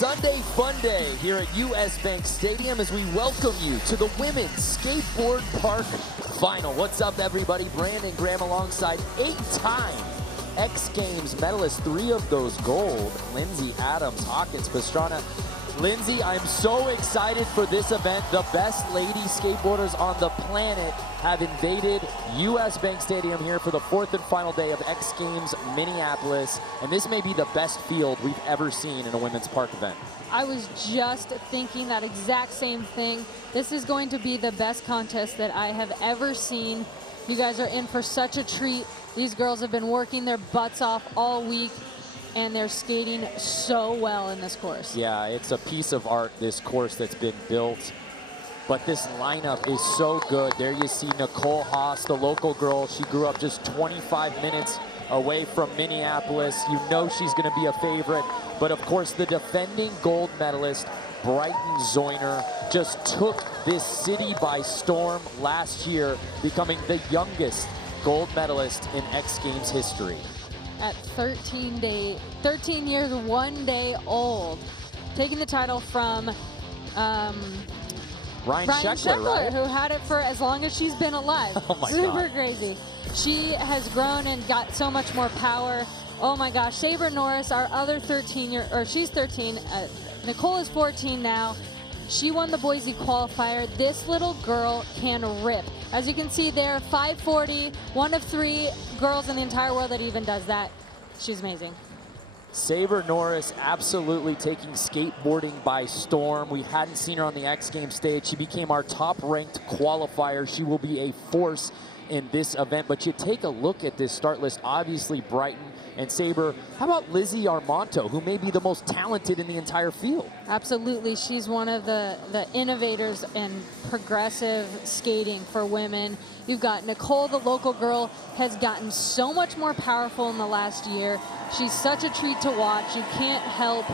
Sunday Fun Day here at US Bank Stadium as we welcome you to the Women's Skateboard Park Final. What's up, everybody? Brandon Graham alongside 8-time X Games medalists, 3 of those gold. Lindsay, Adams, Hawkins, Pastrana. Lindsay, I'm so excited for this event. The best lady skateboarders on the planet have invaded US Bank Stadium here for the 4th and final day of X Games Minneapolis. And this may be the best field we've ever seen in a women's park event. I was just thinking that exact same thing. This is going to be the best contest that I have ever seen. You guys are in for such a treat. These girls have been working their butts off all week, and they're skating so well in this course. Yeah, it's a piece of art, this course that's been built. But this lineup is so good. There you see Nicole Haas, the local girl. She grew up just 25 minutes away from Minneapolis. You know she's gonna be a favorite. But of course, the defending gold medalist, Brighton Zoyner, just took this city by storm last year, becoming the youngest gold medalist in X Games history. At 13 years, 1 day old, taking the title from Ryan Sheckler, right? Who had it for as long as she's been alive. Oh my Super God. Crazy. She has grown and got so much more power. Oh my gosh, Saber Norris, our other 13-year, she's 13. Nicole is 14 now. She won the Boise qualifier. This little girl can rip. As you can see there, 540, one of 3 girls in the entire world that even does that. She's amazing. Saber Norris absolutely taking skateboarding by storm. We hadn't seen her on the X Games stage. She became our top-ranked qualifier. She will be a force in this event. But you take a look at this start list, obviously Brighton and Saber. How about Lizzie Armanto, who may be the most talented in the entire field? Absolutely. She's one of the innovators in progressive skating for women. You've got Nicole, the local girl, has gotten so much more powerful in the last year. She's such a treat to watch. You can't help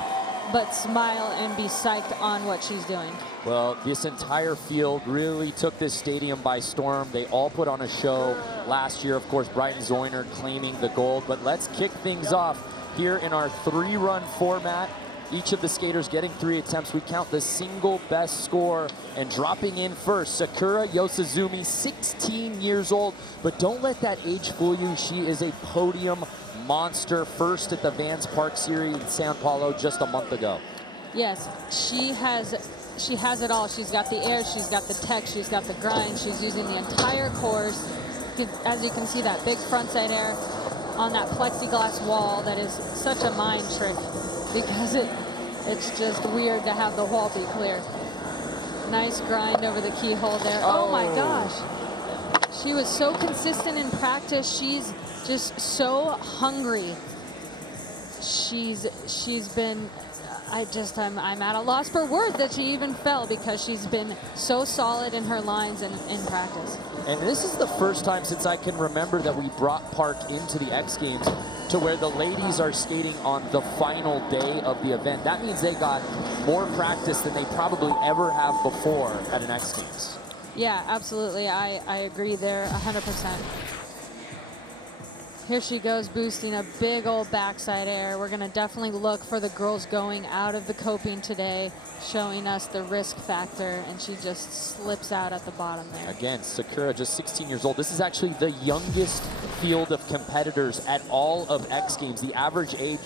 but smile and be psyched on what she's doing. Well, this entire field really took this stadium by storm. They all put on a show last year. Of course, Brighton Zoyner claiming the gold. But let's kick things off here in our 3-run format. Each of the skaters getting 3 attempts. We count the single best score, and dropping in first, Sakura Yosizumi, 16 years old. But don't let that age fool you. She is a podium monster, first at the Vans Park Series in Sao Paulo just a month ago. Yes, she has it all. She's got the air, she's got the tech, she's got the grind. She's using the entire course. As you can see, that big frontside air on that plexiglass wall, that is such a mind trick, because it's just weird to have the wall be clear. Nice grind over the keyhole there. Oh my gosh. She was so consistent in practice. She's just so hungry. She's been, I'm at a loss for words that she even fell, because she's been so solid in her lines and in practice. And this is the first time since I can remember that we brought Park into the X Games to where the ladies are skating on the final day of the event. That means they got more practice than they probably ever have before at an X Games. Yeah, absolutely. I agree there 100%. Here she goes, boosting a big old backside air. We're gonna definitely look for the girls going out of the coping today, showing us the risk factor, and she just slips out at the bottom there. Again, Sakura, just 16 years old. This is actually the youngest field of competitors at all of X Games. The average age,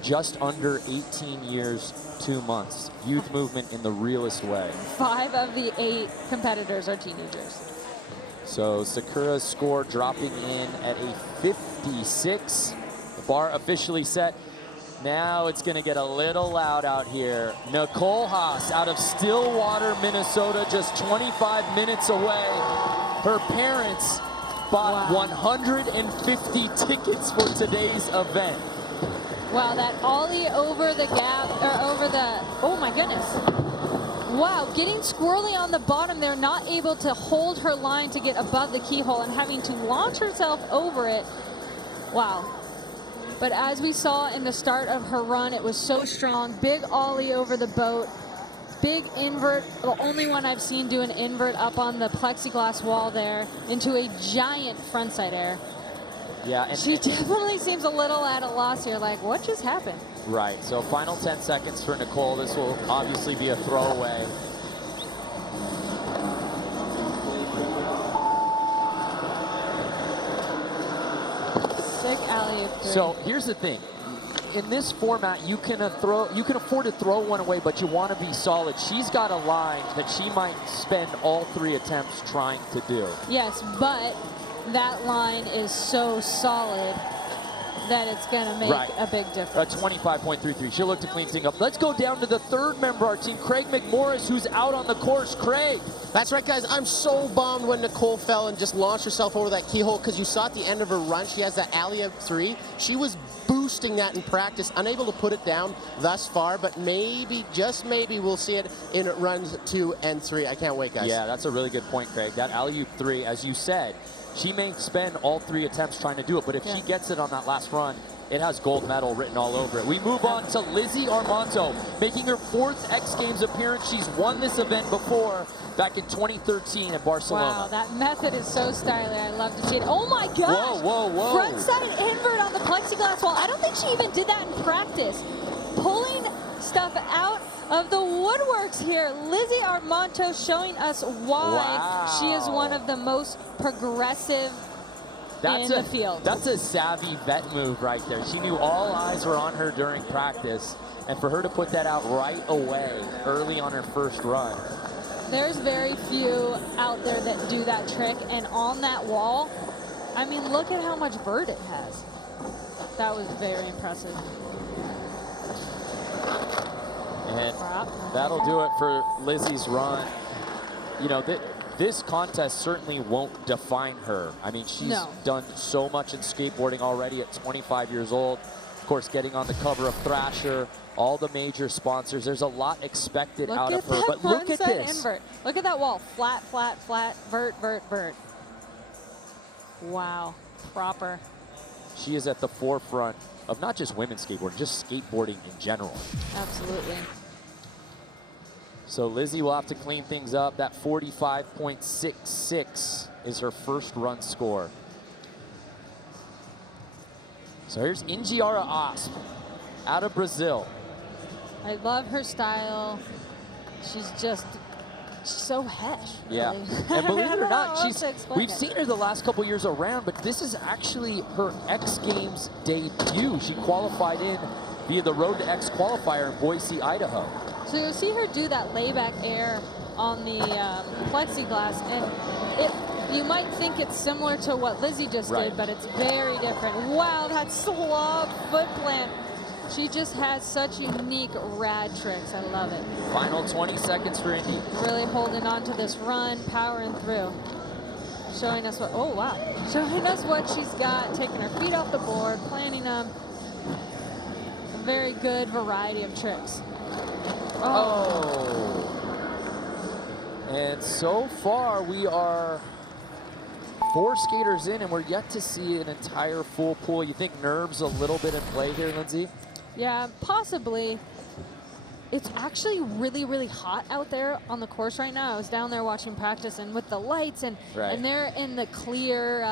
just under 18 years, 2 months. Youth movement in the realest way. 5 of the 8 competitors are teenagers. So Sakura's score dropping in at a 56. The bar officially set. Now it's gonna get a little loud out here. Nicole Haas out of Stillwater, Minnesota, just 25 minutes away. Her parents bought 150 tickets for today's event. Wow, that ollie over the gap, or over the, oh my goodness. Wow, getting squirrely on the bottom there, not able to hold her line to get above the keyhole and having to launch herself over it. Wow. But as we saw in the start of her run, it was so strong. Big ollie over the boat, big invert, the only one I've seen do an invert up on the plexiglass wall there, into a giant frontside air. Yeah, and she definitely seems a little at a loss here, like, what just happened? Right, so final 10 seconds for Nicole. This will obviously be a throwaway. Sick alley-oop 3. So here's the thing. In this format, you can afford to throw one away, but you want to be solid. She's got a line that she might spend all 3 attempts trying to do. Yes, but that line is so solid that it's going to make a big difference. 25.33. She'll look to clean things up. Let's go down to the 3rd member of our team, Craig McMorris, who's out on the course. Craig. That's right, guys. I'm so bummed when Nicole fell and just launched herself over that keyhole, because you saw at the end of her run, she has that alley-oop 3. She was boosting that in practice, unable to put it down thus far, but maybe, just maybe, we'll see it in runs 2 and 3. I can't wait, guys. Yeah, that's a really good point, Craig. That alley-oop 3, as you said, she may spend all 3 attempts trying to do it, but if she gets it on that last run, it has gold medal written all over it. We move on to Lizzie Armanto, making her 4th X Games appearance. She's won this event before, back in 2013 in Barcelona. Wow, that method is so stylish. I love to see it. Oh my gosh! Whoa, whoa, whoa. Front side invert on the plexiglass wall. I don't think she even did that in practice. Pulling stuff out of the woodworks here. Lizzie Armanto showing us why she is one of the most progressive in the field. That's a savvy vet move right there. She knew all eyes were on her during practice, and for her to put that out right away, early on her first run. There's very few out there that do that trick, and on that wall, I mean, look at how much vert it has. That was very impressive. And that'll do it for Lizzie's run. You know, this contest certainly won't define her. I mean, she's done so much in skateboarding already at 25 years old. Of course, getting on the cover of Thrasher, all the major sponsors. There's a lot expected out of her. But look at this. Invert. Look at that wall. Flat, flat, flat, vert, vert, vert. Wow. Proper. She is at the forefront of not just women's skateboarding, just skateboarding in general. Absolutely. So Lizzie will have to clean things up. That 45.66 is her first run score. So here's Ingiara Osp out of Brazil. I love her style. She's just so hesh. Yeah, really. and believe it or not, we've it. seen her the last couple years around, but this is actually her X Games debut. She qualified in via the Road to X qualifier in Boise, Idaho. So you'll see her do that layback air on the plexiglass, and you might think it's similar to what Lizzie just did, but it's very different. Wow, that slob foot plant. She just has such unique rad tricks. I love it. Final 20 seconds for Indy. Really holding on to this run, powering through. Showing us what, oh wow. Showing us what she's got, taking her feet off the board, planting them. A very good variety of tricks. Oh. And so far we are 4 skaters in, and we're yet to see an entire full pool. You think nerves a little bit in play here, Lindsay? Yeah, possibly. It's actually really, really hot out there on the course right now. I was down there watching practice, and with the lights, and they're in the clear,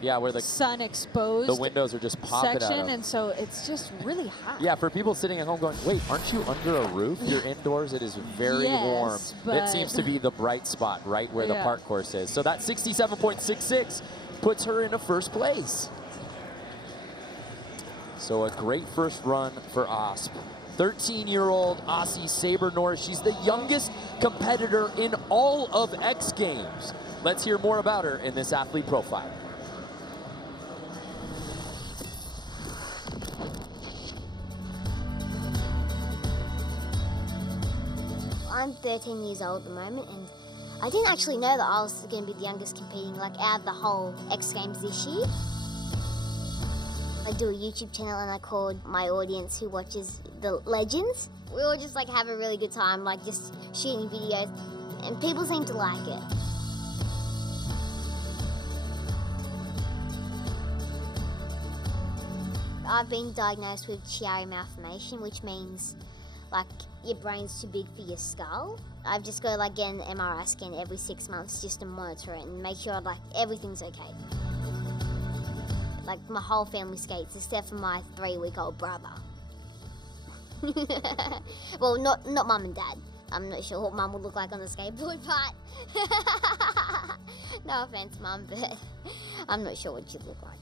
where the sun exposed the windows are just popping section, out of. and so it's just really hot. Yeah, for people sitting at home going, wait, aren't you under a roof? You're indoors. It is very warm. It seems to be the bright spot right where the park course is. So that 67.66 puts her into first place. So a great first run for Osp. 13-year-old Aussie Saber Norris. She's the youngest competitor in all of X Games. Let's hear more about her in this athlete profile. I'm 13 years old at the moment, and I didn't actually know that I was going to be the youngest competing, like, out of the whole X Games this year. I do a YouTube channel, and I called my audience who watches the legends. We all just like have a really good time, like just shooting videos, and people seem to like it. I've been diagnosed with Chiari malformation, which means like your brain's too big for your skull. I've just got to like get an MRI scan every 6 months just to monitor it and make sure like everything's okay. Like my whole family skates except for my 3-week-old brother. Well, not mum and dad. I'm not sure what mum would look like on the skateboard, but no offense, mum, but I'm not sure what she'd look like.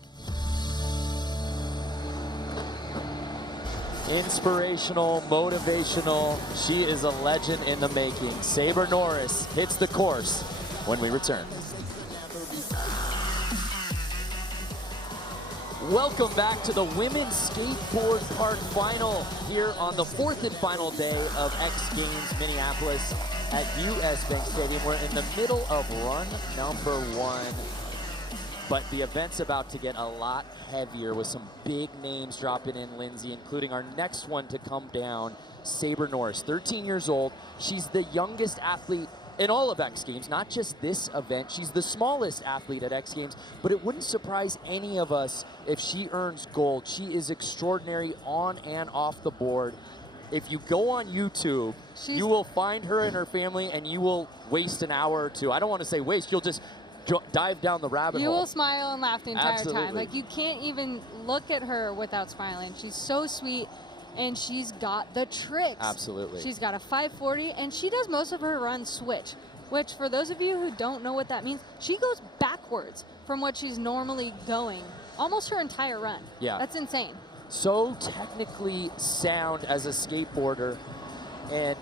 Inspirational, motivational. She is a legend in the making. Saber Norris hits the course when we return. Welcome back to the Women's Skateboard Park Final here on the fourth and final day of X Games Minneapolis at US Bank Stadium. We're in the middle of run number 1, but the event's about to get a lot heavier with some big names dropping in, Lindsay, including our next one to come down, Saber Norris, 13 years old. She's the youngest athlete in all of X Games, not just this event. She's the smallest athlete at X Games, but it wouldn't surprise any of us if she earns gold. She is extraordinary on and off the board. If you go on YouTube, you will find her and her family, and you will waste an hour or two. I don't want to say waste, you'll just dive down the rabbit hole. You will smile and laugh the entire Absolutely. time. Like, you can't even look at her without smiling. She's so sweet. And she's got the tricks. Absolutely. She's got a 540, and she does most of her runs switch, which for those of you who don't know what that means, she goes backwards from what she's normally going, almost her entire run. Yeah. That's insane. So technically sound as a skateboarder, and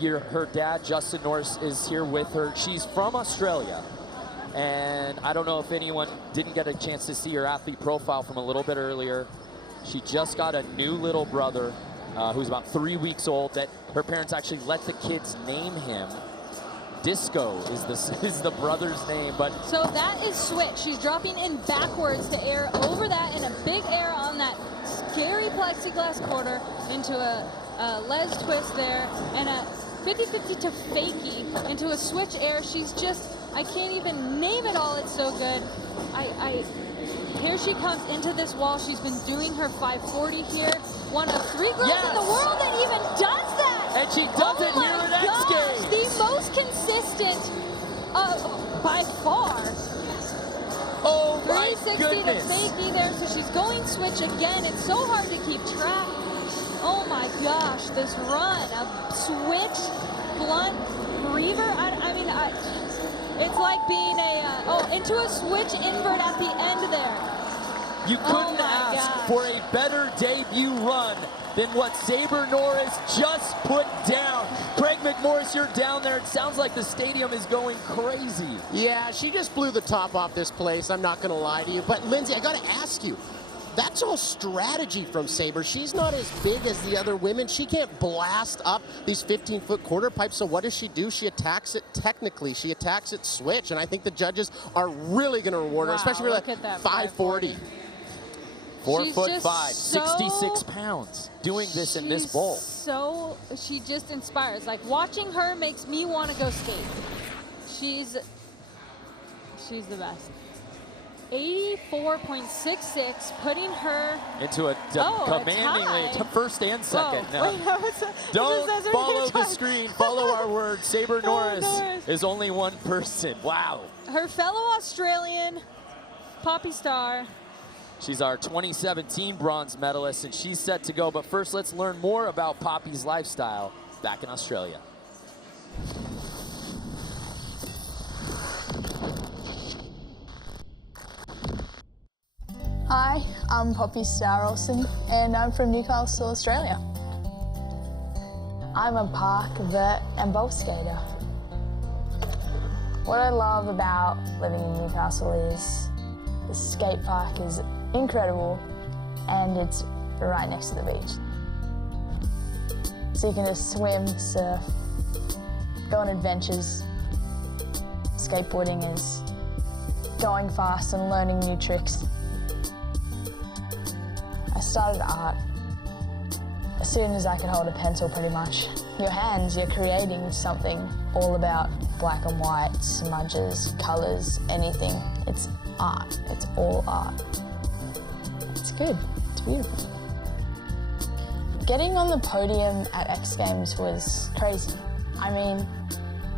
her dad, Justin Norris, is here with her. She's from Australia, and I don't know if anyone didn't get a chance to see her athlete profile from a little bit earlier. She just got a new little brother who's about 3 weeks old that her parents actually let the kids name him. Disco is the brother's name, but so that is switch. She's dropping in backwards to air over that, and a big air on that scary plexiglass quarter into a les twist there, and a 50-50 to fakie into a switch air. She's just, I can't even name it all. It's so good. Here she comes into this wall. She's been doing her 540 here. One of 3 girls in the world that even does that. And she does it here at X Games. The most consistent by far. Oh my 360 goodness. to fakie there, so she's going switch again. It's so hard to keep track. Oh my gosh, this run, a switch, blunt, reaver. It's like being into a switch invert at the end there. You couldn't ask for a better debut run than what Saber Norris just put down. Craig McMorris, you're down there. It sounds like the stadium is going crazy. Yeah, she just blew the top off this place. I'm not going to lie to you. But, Lindsay, I got to ask you, that's all strategy from Saber. She's not as big as the other women. She can't blast up these 15-foot quarter pipes. So what does she do? She attacks it technically. She attacks it switch. And I think the judges are really going to reward her, especially for that 540. 4'5", 66 pounds, doing this in this bowl. So she just inspires. Like, watching her makes me want to go skate. She's the best. 84.66, putting her into a commanding lead to first and second. Whoa. Now, Wait, don't follow the screen. Follow our word. Saber Norris is only one person. Wow. Her fellow Australian, Poppy Starr. She's our 2017 bronze medalist, and she's set to go. But first, let's learn more about Poppy's lifestyle back in Australia. Hi, I'm Poppy Starr Olson, and I'm from Newcastle, Australia. I'm a park, vert, and bowl skater. What I love about living in Newcastle is the skate park is incredible, and it's right next to the beach. So you can just swim, surf, go on adventures. Skateboarding is going fast and learning new tricks. I started art as soon as I could hold a pencil, pretty much. Your hands, you're creating something all about black and white, smudges, colors, anything. It's art. It's all art. It's good. It's beautiful. Getting on the podium at X Games was crazy. I mean,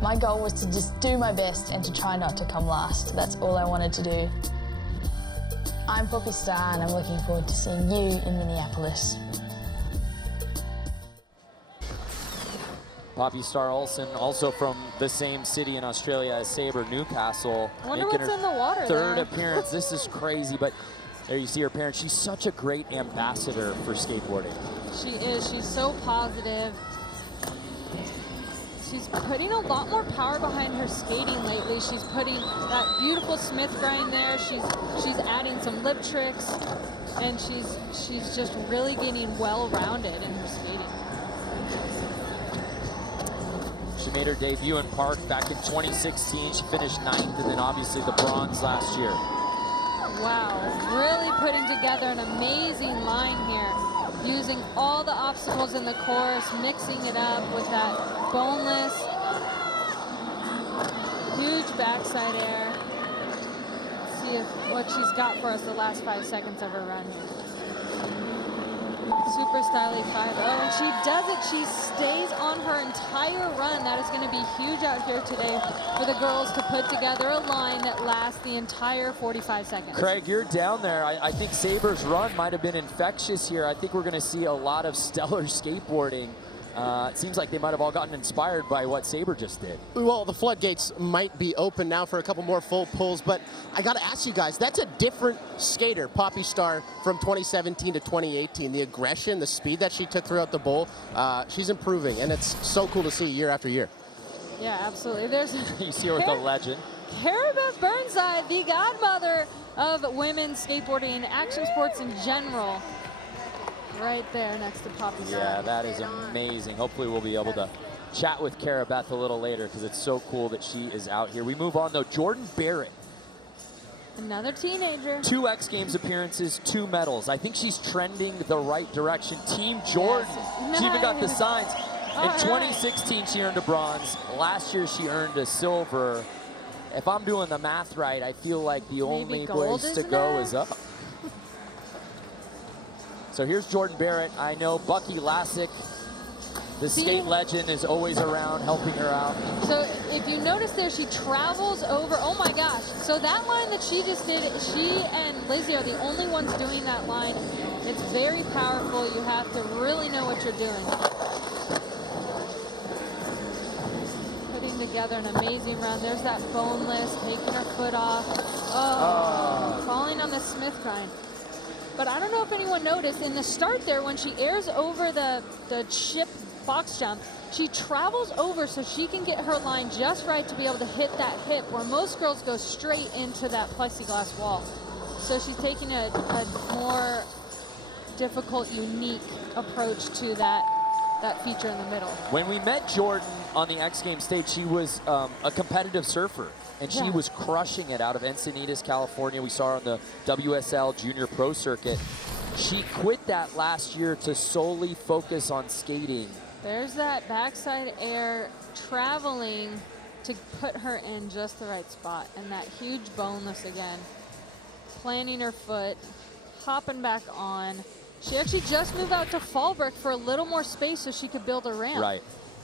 my goal was to just do my best and to try not to come last. That's all I wanted to do. I'm Poppy Starr, and I'm looking forward to seeing you in Minneapolis. Poppy Starr Olson, also from the same city in Australia as Saber, Newcastle. I wonder what's in the water third there. appearance. This is crazy, but there you see her parents. She's such a great ambassador for skateboarding. She is. She's so positive. She's putting a lot more power behind her skating lately. She's putting that beautiful Smith grind there. She's adding some lip tricks, and she's just really getting well-rounded in her skating. She made her debut in Park back in 2016. She finished 9th, and then obviously the bronze last year. Wow, really putting together an amazing line here, using all the obstacles in the course, mixing it up with that boneless, huge backside air. Let's see what she's got for us the last 5 seconds of her run here. Super stylish 5-0, and she does it. She stays on her entire run. That is going to be huge out here today for the girls to put together a line that lasts the entire 45 seconds. Craig, you're down there. I think Saber's run might have been infectious here. I think we're going to see a lot of stellar skateboarding. It seems like they might have all gotten inspired by what Saber just did. Well, the floodgates might be open now for a couple more full pulls, but I got to ask you guys, that's a different skater, Poppy Starr, from 2017 to 2018. The aggression, the speed that she took throughout the bowl, she's improving, and it's so cool to see year after year. Yeah, absolutely. There's you see her with a legend. Beth Burnside, the godmother of women's skateboarding and action sports in general. Right there next to Poppy Starr. Yeah, that is amazing. Hopefully we'll be able to chat with Beth a little later because it's so cool that she is out here. We move on though. Jordan Barrett. Another teenager. 2 X Games appearances, 2 medals. I think she's trending the right direction. Team Jordan. Yes. She even got the signs. In All 2016, she earned a bronze. Last year, she earned a silver. If I'm doing the math right, I feel like the only place to go is up. So here's Jordan Barrett. I know Bucky Lassick, the skate legend, is always around helping her out. So if you notice there, she travels over, oh my gosh. So that line that she just did, she and Lizzie are the only ones doing that line. It's very powerful. You have to really know what you're doing. Putting together an amazing run. There's that boneless, taking her foot off. Falling on the Smith grind. But I don't know if anyone noticed, in the start there, when she airs over the chip box jump, she travels over so she can get her line just right to be able to hit that hip, where most girls go straight into that plexiglass wall. So she's taking a more difficult, unique approach to that feature in the middle. When we met Jordan on the X Games stage, she was a competitive surfer. And she was crushing it out of Encinitas, California. We saw her on the WSL Junior Pro Circuit. She quit that last year to solely focus on skating. There's that backside air traveling to put her in just the right spot. And that huge boneless again. Planting her foot, hopping back on. She actually just moved out to Fallbrook for a little more space so she could build a ramp. Right.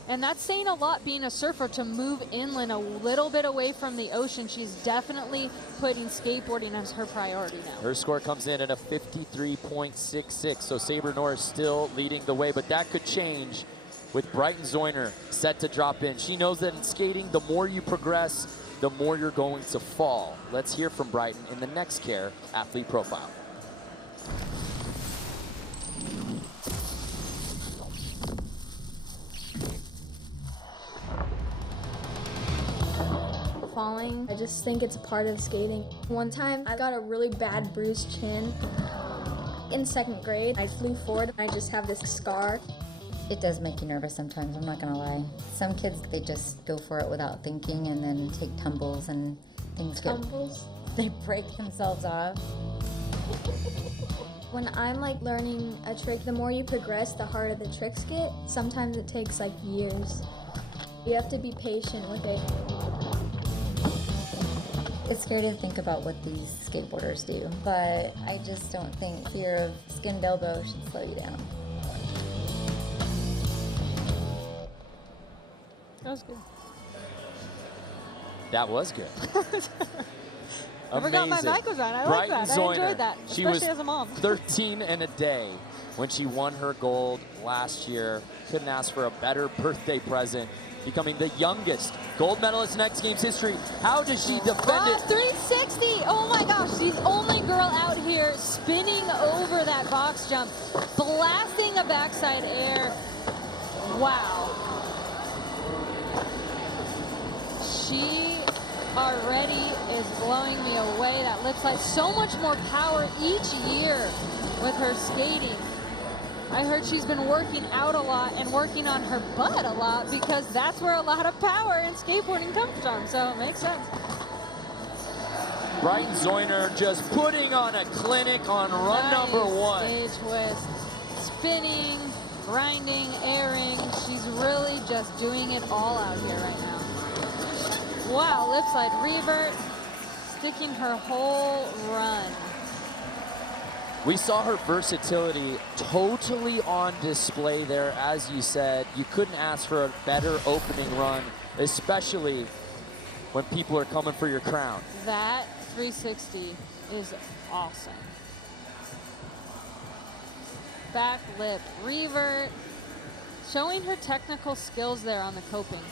And that's saying a lot, being a surfer, to move inland a little bit away from the ocean. She's definitely putting skateboarding as her priority now. Her score comes in at a 53.66, so Saber Norris still leading the way, but that could change with Brighton Zoyner set to drop in. She knows that in skating, the more you progress, the more you're going to fall. Let's hear from Brighton in the next Care Athlete Profile. Falling. I just think it's a part of skating. One time I got a really bad bruised chin. In 2nd grade, I flew forward. I just have this scar. It does make you nervous sometimes, I'm not gonna lie. Some kids, they just go for it without thinking and then take tumbles and things they break themselves off. When I'm like learning a trick, the more you progress, the harder the tricks get. Sometimes it takes like years. You have to be patient with it. It's scary to think about what these skateboarders do, but I just don't think fear of skinned elbow should slow you down. That was good. That was good. I forgot my mic was on. I like that. I enjoyed that, She especially was as a mom. 13 and a day when she won her gold last year. Couldn't ask for a better birthday present, becoming the youngest gold medalist in X Games history. How does she defend it? 360, oh my gosh, she's the only girl out here spinning over that box jump, blasting a backside air. Wow. She already is blowing me away. That lip slide, so much more power each year with her skating. I heard she's been working out a lot and working on her butt a lot because that's where a lot of power in skateboarding comes from, so it makes sense. Brighton Zoyner just putting on a clinic on run number 1. Stage twist, spinning, grinding, airing. She's really just doing it all out here right now. Wow, lip slide revert, sticking her whole run. We saw her versatility totally on display there. As you said, you couldn't ask for a better opening run, especially when people are coming for your crown. That 360 is awesome. Back lip revert, showing her technical skills there on the coping.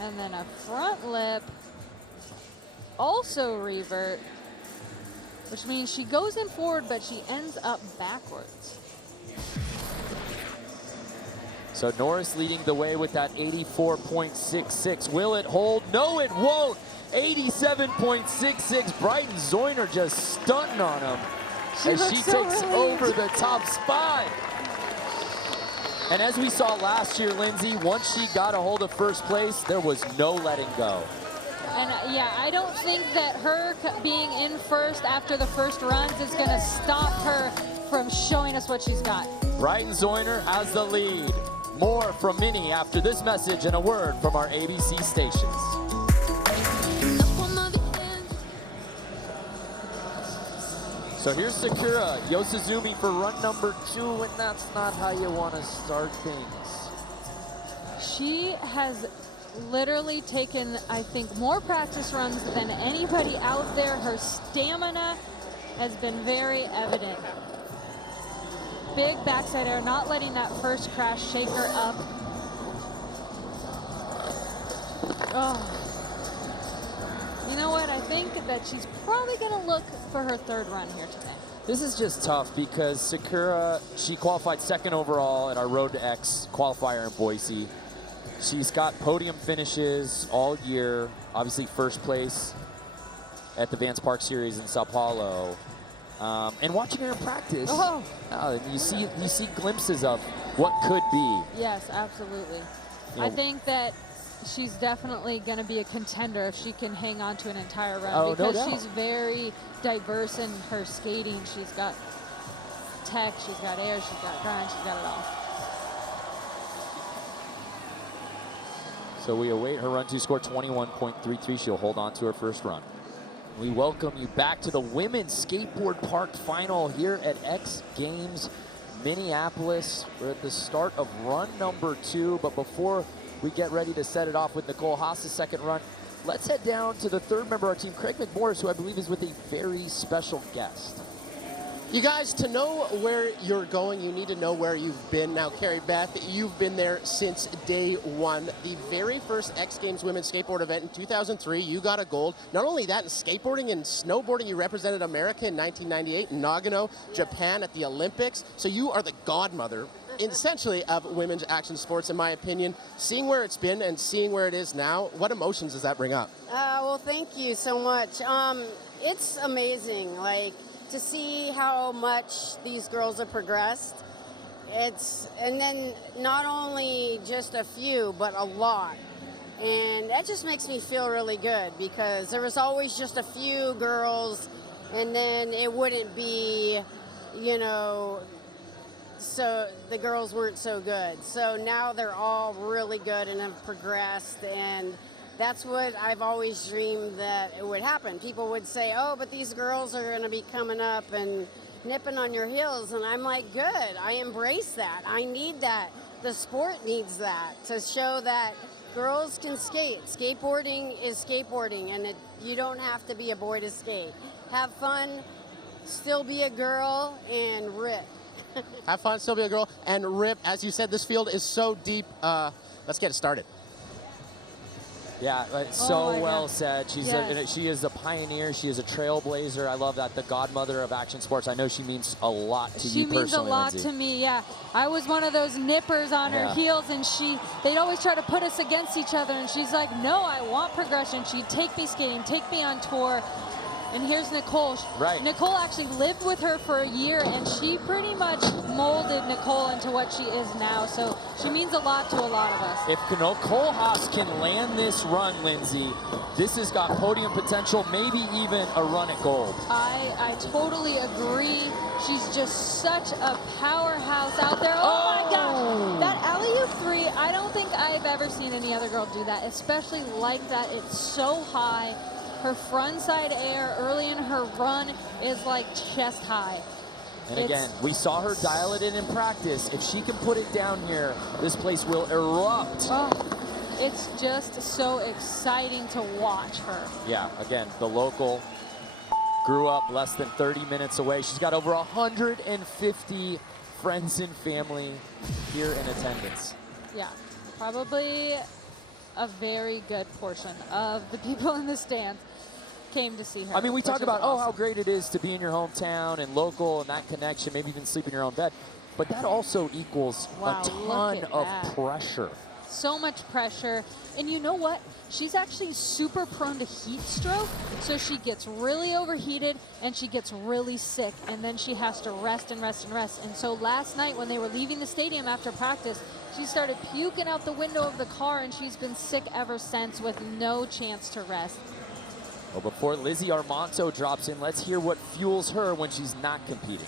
And then a front lip, also revert, which means she goes in forward, but she ends up backwards. So Norris leading the way with that 84.66. Will it hold? No, it won't. 87.66. Brighton Zoyner just stunting on him as she takes over the top spot. And as we saw last year, Lindsay, once she got a hold of first place, there was no letting go. And yeah, I don't think that her being in first after the first runs is going to stop her from showing us what she's got. Brighton Zoyner has the lead. More from Minnie after this message and a word from our ABC stations. So here's Sakura Yosizumi for run number 2, and that's not how you want to start things. She has literally taken, I think, more practice runs than anybody out there. Her stamina has been very evident. Big backside air, not letting that first crash shake her up. Oh. You know what? I think that she's probably going to look for her third run here today. This is just tough because Sakura, she qualified 2nd overall at our Road to X qualifier in Boise. She's got podium finishes all year. Obviously, first place at the Vance Park Series in Sao Paulo. And watching her in practice, you see glimpses of what could be. Yes, absolutely. You know, I think that she's definitely going to be a contender if she can hang on to an entire run, no because doubt. she's very diverse in her skating. She's got tech, she's got air, she's got grind, she's got it all. So we await her run to score 21.33. She'll hold on to her first run. We welcome you back to the Women's Skateboard Park Final here at X Games Minneapolis. We're at the start of run number 2, but before we get ready to set it off with Nicole Haas's second run, let's head down to the third member of our team, Craig McMorris, who I believe is with a very special guest. You guys, to know where you're going, you need to know where you've been. Now, Carrie Beth, you've been there since day one. The very first X Games Women's Skateboard event in 2003, you got a gold. Not only that, in skateboarding and snowboarding, you represented America in 1998 in Nagano, Japan at the Olympics. So you are the godmother, essentially, of women's action sports, in my opinion. Seeing where it's been and seeing where it is now, what emotions does that bring up? Well, thank you so much. It's amazing. Like, to see how much these girls have progressed. And then not only just a few, but a lot. And that just makes me feel really good, because there was always just a few girls, and then it wouldn't be, you know, so the girls weren't so good. So now they're all really good and have progressed, and that's what I've always dreamed that it would happen. People would say, oh, but these girls are going to be coming up and nipping on your heels. And I'm like, good. I embrace that. I need that. The sport needs that, to show that girls can skate. Skateboarding is skateboarding, and you don't have to be a boy to skate. Have fun, still be a girl and rip. Have fun, still be a girl, and rip. As you said, this field is so deep. Let's get it started. Yeah, so well said. She is a pioneer. She is a trailblazer. I love that. The godmother of action sports. I know she means a lot to you personally, She means a lot Lindsay. to me, yeah. I was one of those nippers on her heels, and they'd always try to put us against each other, and she's like, no, I want progression. She'd take me skating, take me on tour. And here's Nicole. Right. Nicole actually lived with her for a year, and she pretty much molded Nicole into what she is now. So she means a lot to a lot of us. If Nicole Haas can land this run, Lindsay, this has got podium potential, maybe even a run at gold. I totally agree. She's just such a powerhouse out there. Oh my gosh. That alley-oop 3, I don't think I've ever seen any other girl do that, especially like that. It's so high. Her frontside air early in her run is like chest high. And again, we saw her dial it in practice. If she can put it down here, this place will erupt. Oh, it's just so exciting to watch her. Yeah, again, the local grew up less than 30 minutes away. She's got over 150 friends and family here in attendance. Yeah, probably a very good portion of the people in the stands came to see her. I mean, we talk about, awesome. how great it is to be in your hometown and local and that connection, maybe even sleep in your own bed. But that also equals a ton of pressure. So much pressure. And you know what? She's actually super prone to heat stroke. So she gets really overheated and she gets really sick. And then she has to rest and rest and rest. And so last night when they were leaving the stadium after practice, she started puking out the window of the car, and she's been sick ever since with no chance to rest. Well, before Lizzie Armanto drops in, let's hear what fuels her when she's not competing.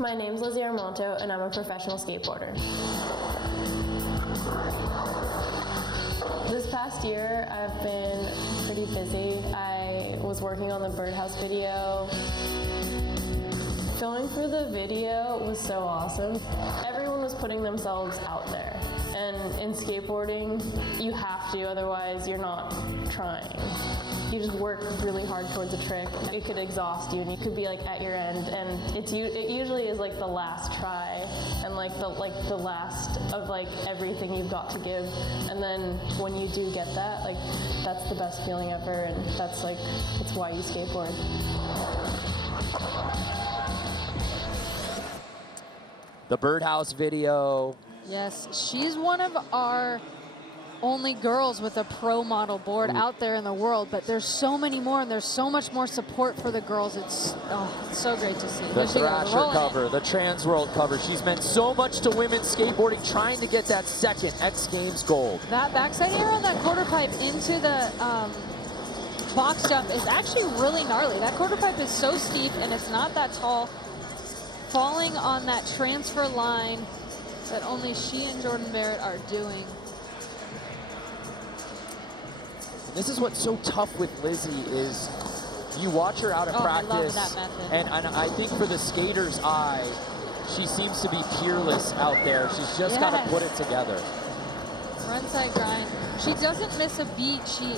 My name's Lizzie Armanto, and I'm a professional skateboarder. This past year, I've been pretty busy. I was working on the Birdhouse video. Filming for the video was so awesome. Everyone was putting themselves out there. And in skateboarding, you have to, otherwise you're not trying. You just work really hard towards a trick. It could exhaust you, and you could be like at your end, and it usually is like the last try, and like the last of like everything you've got to give. And then when you do get that, like that's the best feeling ever, and that's why you skateboard. The Birdhouse video. Yes, she's one of our only girls with a pro model board out there in the world, but there's so many more, and there's so much more support for the girls. It's so great to see. The Thrasher cover, the Trans World cover. She's meant so much to women's skateboarding, trying to get that second X Games gold. That backside air on that quarter pipe into the box jump is actually really gnarly. That quarter pipe is so steep, and it's not that tall. Falling on that transfer line that only she and Jordan Barrett are doing. This is what's so tough with Lizzie is you watch her out of practice, I love that method. and I think for the skater's eye, she seems to be peerless out there. She's just got to put it together. Frontside grind. She doesn't miss a beat. She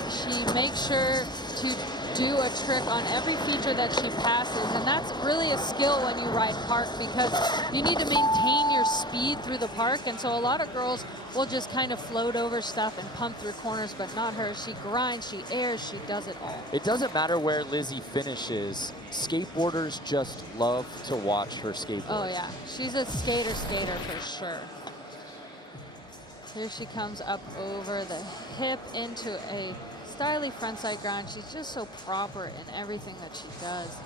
makes sure to do a trick on every feature that she passes, and that's really a skill when you ride park, because you need to maintain your speed through the park. And so a lot of girls will just kind of float over stuff and pump through corners, but not her. She grinds, she airs, she does it all. It doesn't matter where Lizzie finishes. Skateboarders just love to watch her skateboard. Oh yeah, she's a skater for sure. Here she comes up over the hip into a stylish frontside grind. She's just so proper in everything that she does.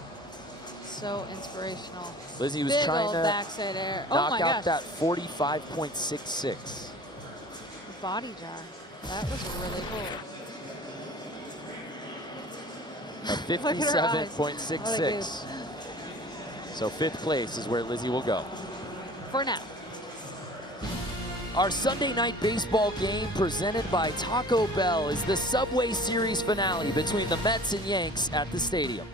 So inspirational. Lizzie was Big trying old to backside air. knock out that 45.66. Body jar. That was really cool. A 57.66. So 5th place is where Lizzie will go. For now. Our Sunday night baseball game presented by Taco Bell is the Subway Series finale between the Mets and Yanks at the stadium.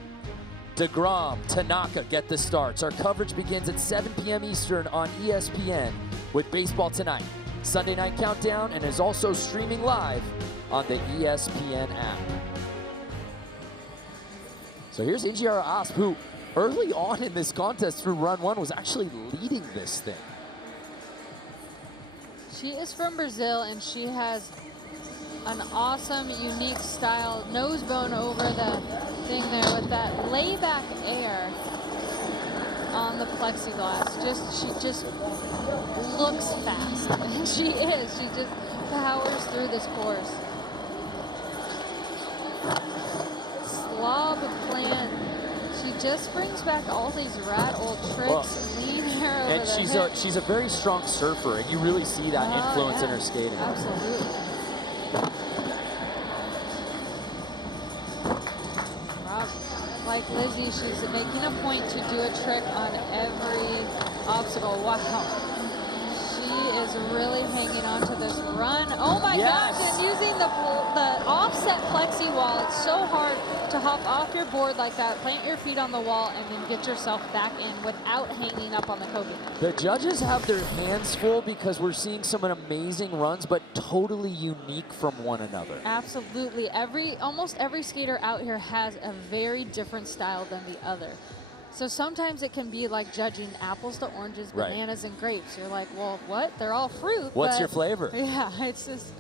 DeGrom, Tanaka get the starts. Our coverage begins at 7 p.m. Eastern on ESPN with Baseball Tonight Sunday Night Countdown, and is also streaming live on the ESPN app. So here's Ingiara Asp, who early on in this contest through run one was actually leading this thing. She is from Brazil, and she has an awesome, unique style. Nose bone over the thing there with that layback air on the plexiglass. She just looks fast. And she is. She just powers through this course. Slob plant. She just brings back all these rad old tricks. Lean her over and she's a very strong surfer, and you really see that influence in her skating. Absolutely. Like Lizzie, she's making a point to do a trick on every obstacle. Wow. She is really hanging on to this run. Oh my gosh, and using the offset plexi wall. It's so hard to hop off your board like that, plant your feet on the wall, and then get yourself back in without hanging up on the coping. The judges have their hands full because we're seeing some amazing runs, but totally unique from one another. Absolutely. Almost every skater out here has a very different style than the other. So sometimes it can be like judging apples to oranges, bananas and grapes. You're like, well, what? They're all fruit. What's your flavor? Yeah, it's just...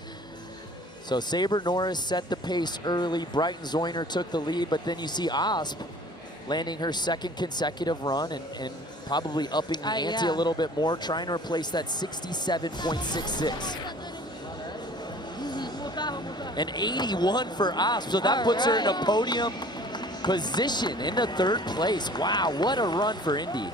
So Saber Norris set the pace early. Brighton Zoiner took the lead, but then you see Asp landing her second consecutive run and probably upping the ante a little bit more, trying to replace that 67.66. An 81 for Asp, so that puts her in a podium position in the third place. Wow, what a run for Indy.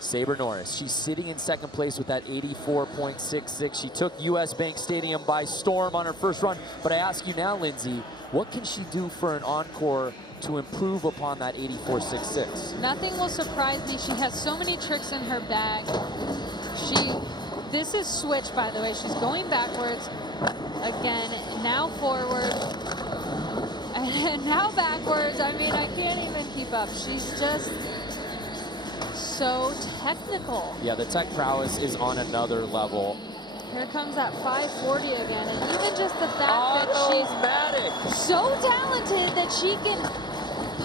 Saber Norris, she's sitting in second place with that 84.66. She took US Bank Stadium by storm on her first run. But I ask you now, Lindsay, what can she do for an encore to improve upon that 84.66? Nothing will surprise me. She has so many tricks in her bag. This is switch, by the way. She's going backwards again, now forward, and now backwards. I mean, I can't even keep up. She's just so technical. Yeah, the tech prowess is on another level. Here comes that 540 again, and even just the fact that she's so talented that she can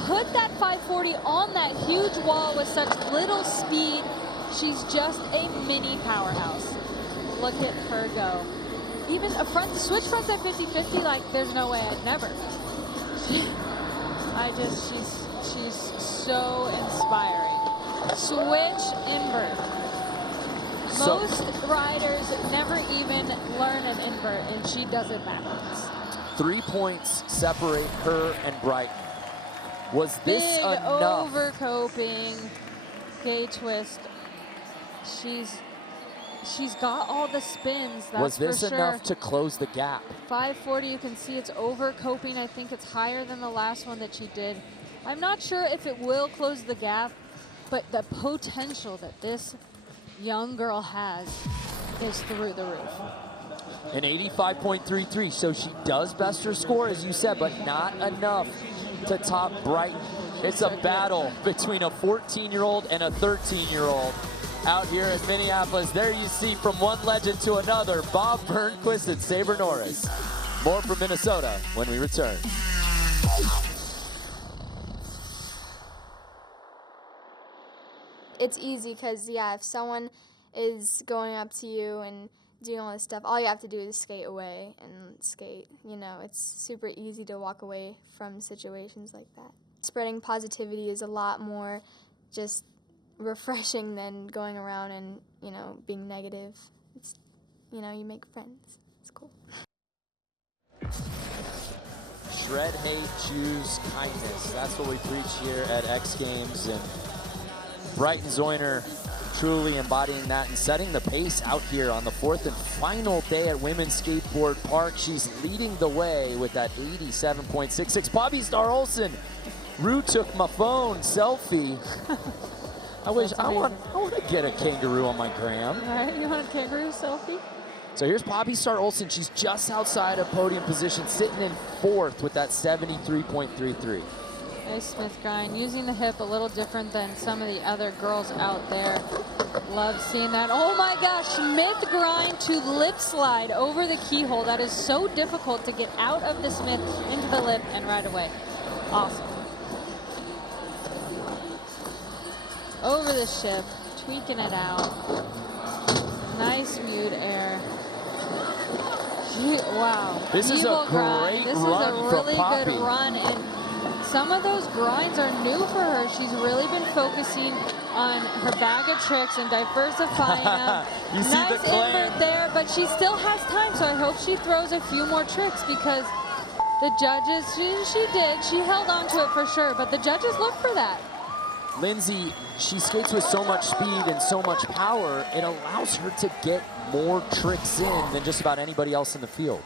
put that 540 on that huge wall with such little speed. She's just a mini powerhouse. Look at her go. Even a switch front at 50-50, like there's no way I'd never. She's so inspiring. Switch invert. Most riders never even learn an invert, and she does it backwards. 3 points separate her and Brighton. Was this enough? Overcoping, gay twist. She's got all the spins, that's Was this for sure. enough to close the gap? 540, you can see it's overcoping. I think it's higher than the last one that she did. I'm not sure if it will close the gap, but the potential that this young girl has is through the roof. An 85.33, so she does best her score, as you said, but not enough to top Brighton. It's a battle between a 14-year-old and a 13-year-old out here in Minneapolis. There you see from one legend to another, Bob Burnquist and Saber Norris. More from Minnesota when we return. It's easy because, if someone is going up to you and doing all this stuff, all you have to do is skate away and skate. It's super easy to walk away from situations like that. Spreading positivity is a lot more just refreshing than going around and, being negative. It's, you make friends. It's cool. Shred hate, choose kindness. That's what we preach here at X Games. And Brighton Zoiner truly embodying that and setting the pace out here on the fourth and final day at Women's Skateboard Park. She's leading the way with that 87.66. Bobby Starr Olson, Rue took my phone selfie. I want to get a kangaroo on my gram. All right, you want a kangaroo selfie? So here's Bobby Starr Olson. She's just outside of podium position, sitting in fourth with that 73.33. Nice Smith grind, using the hip a little different than some of the other girls out there. Love seeing that. Oh my gosh, Smith grind to lip slide over the keyhole. That is so difficult to get out of the Smith into the lip and right away. Awesome. Over the ship, tweaking it out. Nice mute air. Wow. This is a great This is run a from really Poppy. good run, and some of those grinds are new for her. She's really been focusing on her bag of tricks and diversifying them. You see nice the claim. invert there, but she still has time, so I hope she throws a few more tricks because the judges, she held on to it for sure, but the judges look for that. Lindsay, she skates with so much speed and so much power, it allows her to get more tricks in than just about anybody else in the field.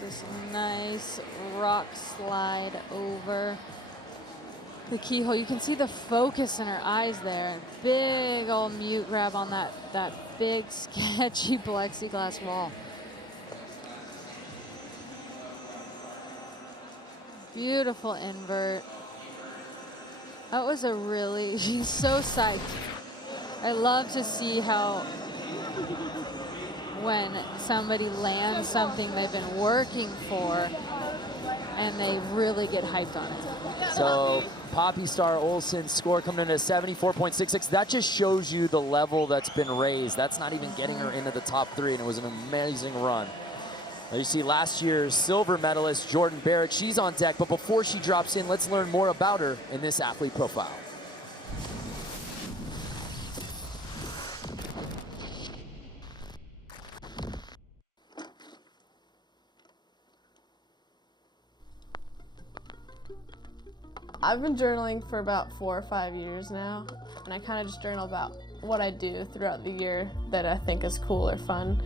This nice rock slide over the keyhole. You can see the focus in her eyes there. Big old mute grab on that big sketchy plexiglass wall. Beautiful invert. That was a really, she's so psyched. I love to see how when somebody lands something they've been working for and they really get hyped on it. So Poppy, Starr, Olson score coming in at 74.66. That just shows you the level that's been raised. That's not even getting her into the top 3, and it was an amazing run. Now you see last year's silver medalist, Jordan Barrett. She's on deck, but before she drops in, let's learn more about her in this athlete profile. I've been journaling for about 4 or 5 years now, and I kind of just journal about what I do throughout the year that I think is cool or fun.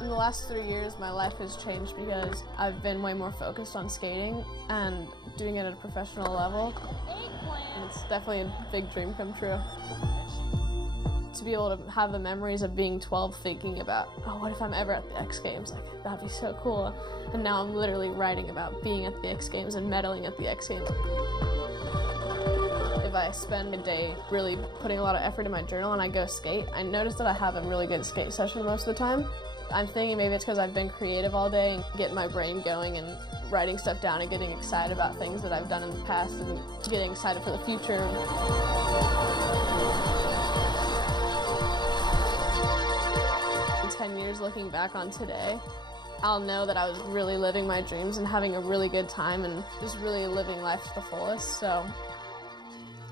In the last 3 years, my life has changed because I've been way more focused on skating and doing it at a professional level. And it's definitely a big dream come true. To be able to have the memories of being 12 thinking about, oh, what if I'm ever at the X Games? Like, that'd be so cool. And now I'm literally writing about being at the X Games and medaling at the X Games. If I spend a day really putting a lot of effort in my journal and I go skate, I notice that I have a really good skate session most of the time. I'm thinking maybe it's because I've been creative all day and getting my brain going and writing stuff down and getting excited about things that I've done in the past and getting excited for the future. In 10 years looking back on today, I'll know that I was really living my dreams and having a really good time and just really living life to the fullest. So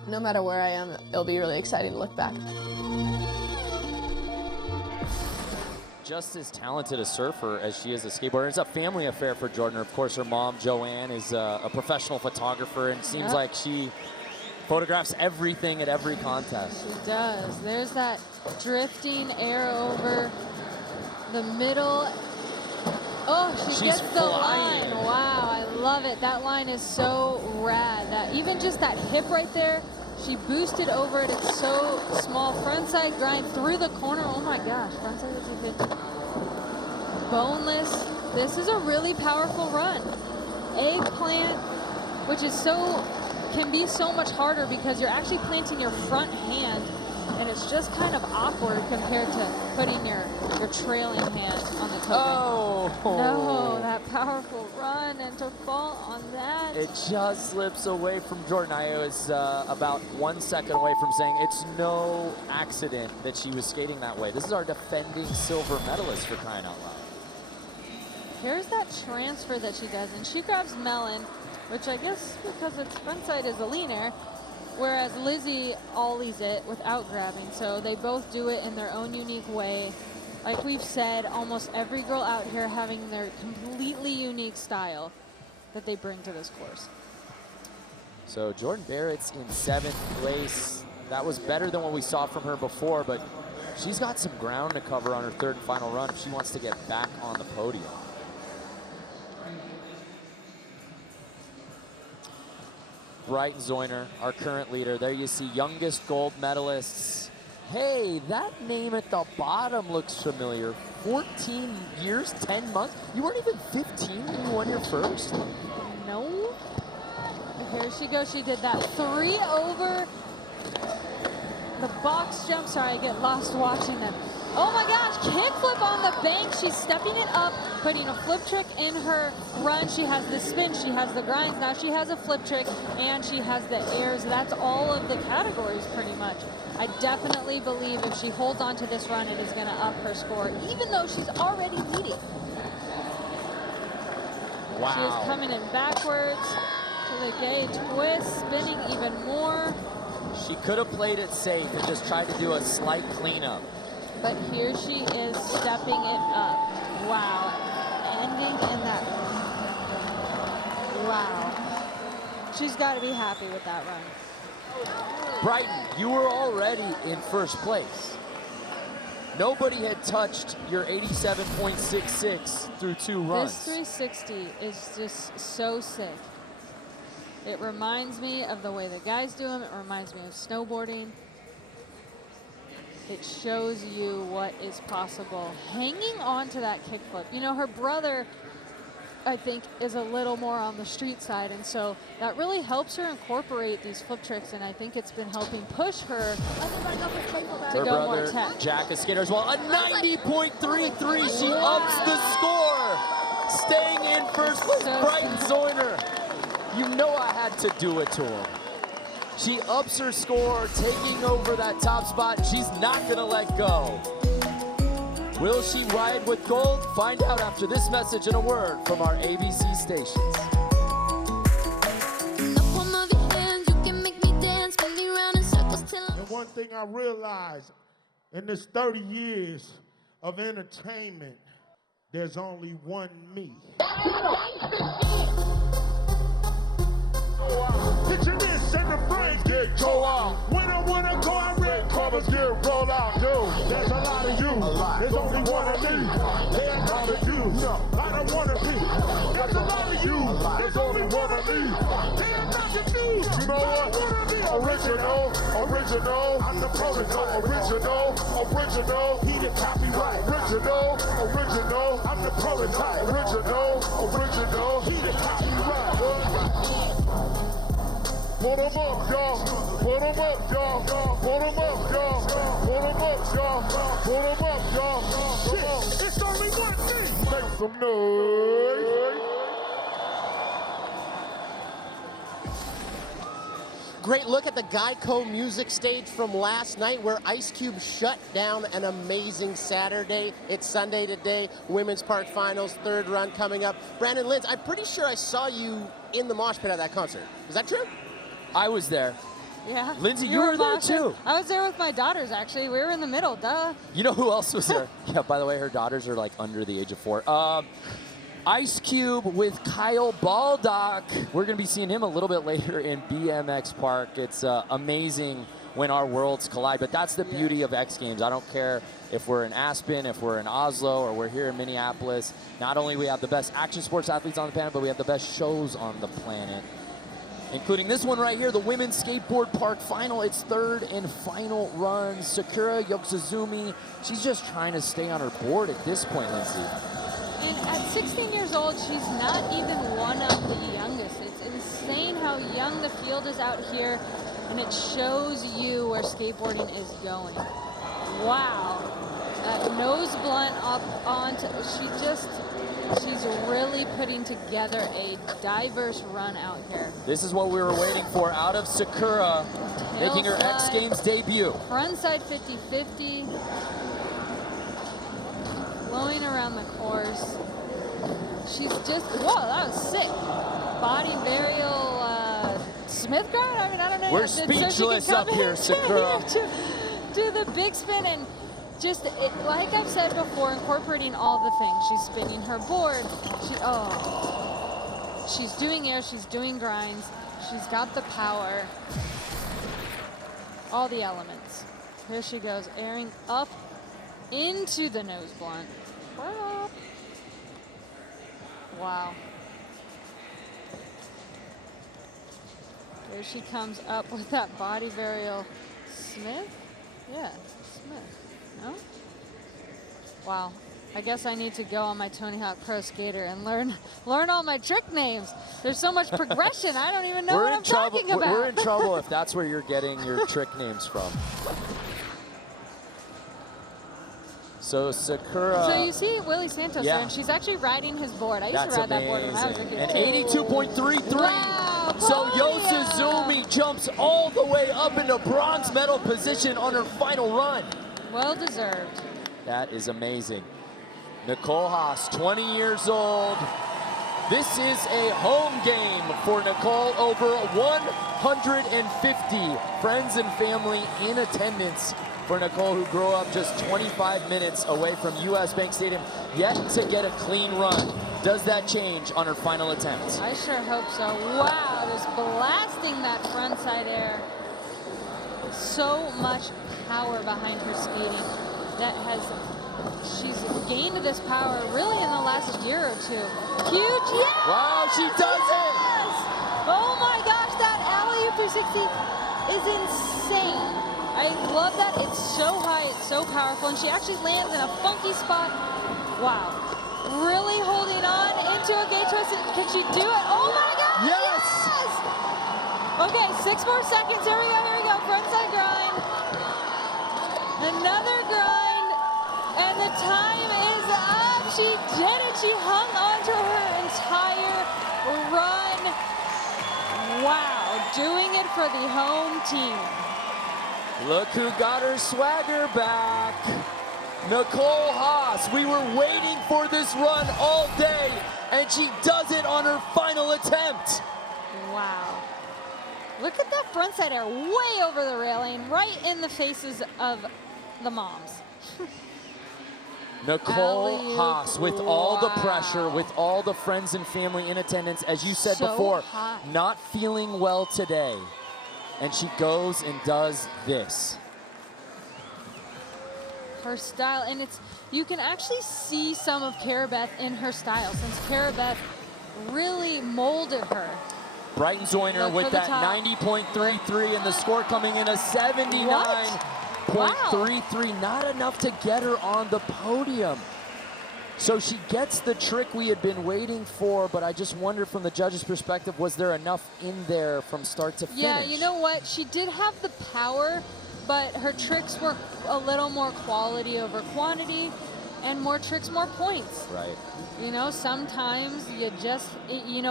no matter where I am, it'll be really exciting to look back. Just as talented a surfer as she is a skateboarder. It's a family affair for Jordan. Of course, her mom, Joanne, is a professional photographer, and it seems like she photographs everything at every contest. She does. There's that drifting air over the middle. Oh, she gets the flying. line. Wow, I love it. That line is so rad. That even just that hip right there, she boosted over it. It's so small. Frontside grind through the corner. Oh my gosh, frontside 250. Boneless. This is a really powerful run. Eggplant, which is can be so much harder because you're actually planting your front hand, and it's just kind of awkward compared to putting your trailing hand on the coping. Oh! No, that powerful run, and to fall on that. It just slips away from Jordan. I was about 1 second away from saying it's no accident that she was skating that way. This is our defending silver medalist, for crying out loud. Here's that transfer that she does, and she grabs Melon, which I guess because its front side is a leaner, whereas Lizzie ollies it without grabbing. So they both do it in their own unique way. Like we've said, almost every girl out here having their completely unique style that they bring to this course. So Jordan Barrett's in 7th place. That was better than what we saw from her before, but she's got some ground to cover on her 3rd and final run if she wants to get back on the podium. Brighton Zoyner, our current leader. There you see youngest gold medalists Hey, that name at the bottom looks familiar. 14 years, 10 months? You weren't even 15 when you won your first? No. Here she goes. She did that 3 over the box jump. Sorry, I get lost watching them. Oh my gosh, kickflip on the bank. She's stepping it up, putting a flip trick in her run. She has the spin, she has the grinds. Now she has a flip trick and she has the airs. That's all of the categories pretty much. I definitely believe if she holds on to this run, it is gonna up her score, even though she's already leading. Wow. She is coming in backwards to the gay twist, spinning even more. She could have played it safe and just tried to do a slight cleanup. But here she is stepping it up. Wow. Ending in that. Wow. She's got to be happy with that run. Brighton, you were already in first place. Nobody had touched your 87.66 through 2 runs. This 360 is just so sick. It reminds me of the way the guys do them. It reminds me of snowboarding. It shows you what is possible. Hanging on to that kickflip. You know, her brother, I think, is a little more on the street side, and so that really helps her incorporate these flip tricks, and I think it's been helping push her to Her go more brother, tech. Jack, a skater as well. A 90.33. She ups the score. Staying in first place. So Brighton Zoyner. You know I had to do it to him. She ups her score, taking over that top spot. She's not gonna let go. Will she ride with gold? Find out after this message and a word from our ABC stations. And one thing I realized in this 30 years of entertainment, there's only one me. Picture this and the brains get go out. When I go out, red covers get rolled out. Yo, there's a lot of you. There's only one of me. There's a lot of you. I don't want to be. There's a lot of you. There's only one of me. They're not confused. You know what? Original. I'm the prototype. Original. He the copyright. Original. I'm the prototype. Original. He the copyright. Put 'em up, y'all. Put 'em up, y'all. Put 'em up, y'all. Put 'em up, y'all. Put 'em up, y'all. Shit, it's only one thing. Make some noise. Great look at the Geico music stage from last night where Ice Cube shut down an amazing Saturday. It's Sunday today, Women's Park Finals, 3rd run coming up. Brandon Linz, I'm pretty sure I saw you in the mosh pit at that concert. Is that true? I was there. Yeah. Lindsay, you were there moshing. too. I was there with my daughters, actually. We were in the middle, duh. You know who else was there? Yeah, by the way, her daughters are like under the age of 4. Ice Cube with Kyle Baldock. We're going to be seeing him a little bit later in BMX Park. It's amazing when our worlds collide, but that's the beauty of X Games. I don't care if we're in Aspen, if we're in Oslo, or we're here in Minneapolis. Not only we have the best action sports athletes on the planet, but we have the best shows on the planet, including this one right here, the Women's Skateboard Park Final. It's 3rd and final run. Sakura Yokozuzumi, she's just trying to stay on her board at this point, Lindsay. And at 16 years old, she's not even one of the youngest. It's insane how young the field is out here, and it shows you where skateboarding is going. Wow. That nose blunt up onto, she's really putting together a diverse run out here. This is what we were waiting for out of Sakura, making her X Games debut. Frontside 50-50. Flowing around the course. She's just, whoa, that was sick. Body varial Smith grind? I mean, I don't know. We're speechless up here, Sakura. Do the big spin and just, like I've said before, incorporating all the things. She's spinning her board. She's doing air, she's doing grinds. She's got the power. All the elements. Here she goes, airing up into the nose blunt. Wow. Here she comes up with that body varial Smith. Yeah, Smith. No? Wow. I guess I need to go on my Tony Hawk Pro Skater and learn all my trick names. There's so much progression, I don't even know what I'm talking about. We're in trouble if that's where you're getting your trick names from. So Sakura. So you see Willie Santos there, and she's actually riding his board. I used to ride that board when I was a kid. And 82.33. Wow, so Yosuzumi jumps all the way up into bronze medal position on her final run. Well deserved. That is amazing. Nicole Haas, 20 years old. This is a home game for Nicole. Over 150 friends and family in attendance for Nicole, who grew up just 25 minutes away from US Bank Stadium, yet to get a clean run. Does that change on her final attempt? I sure hope so. Wow, just blasting that frontside air. So much power behind her skating. She's gained this power really in the last year or two. Huge, yes! Wow, she does it! Oh my gosh, that alley-oop 360 is insane. I love that. It's so high, it's so powerful, and she actually lands in a funky spot. Wow. Really holding on into a gate twist. Can she do it? Oh my gosh! Yes! Yes! Okay, 6 more seconds. Here we go. Frontside grind. Another grind. And the time is up. She did it. She hung on to her entire run. Wow. Doing it for the home team. Look who got her swagger back. Nicole Haas. We were waiting for this run all day, and she does it on her final attempt. Wow. Look at that frontside air way over the railing, right in the faces of the moms. Nicole Haas, with all the pressure, with all the friends and family in attendance, as you said before, not feeling well today. And she goes and does this. Her style, and you can actually see some of Karabeth in her style, since Karabeth really molded her. Brighton Zoyner with that 90.33, and the score coming in a 79.33. Not enough to get her on the podium. So she gets the trick we had been waiting for, but I just wonder from the judge's perspective, was there enough in there from start to finish? Yeah, you know what? She did have the power, but her tricks were a little more quality over quantity, and more tricks, more points. Right. You know, sometimes you just,